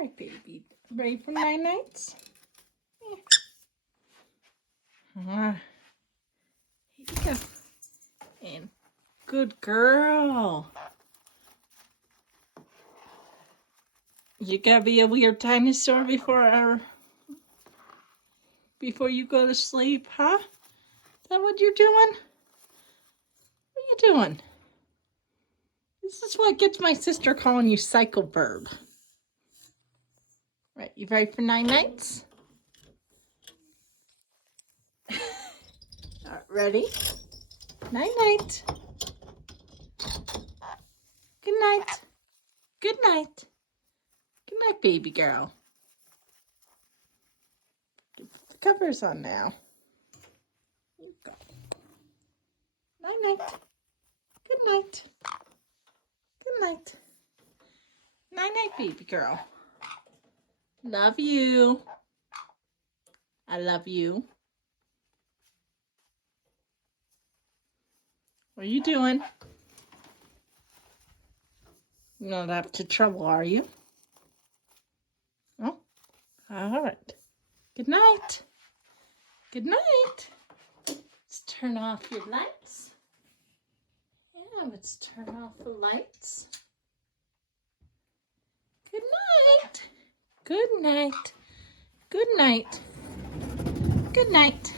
right, baby. Ready for night nights? Yeah. Here you go. And good girl. You gotta be a weird dinosaur before you go to sleep, huh? Is that what you're doing? What are you doing? This is what gets my sister calling you Psycho Verb. Right, you ready for night nights? All right, ready? Night night. Good night. Good night. Good night, baby girl. Get the covers on now. Here you go. Night night. Good night. Good night. Night night, baby girl. Love you. I love you. What are you doing? You're not up to trouble, are you? Oh, all right. Good night. Good night. Let's turn off your lights. Yeah, let's turn off the lights. Good night. Good night. Good night. Good night.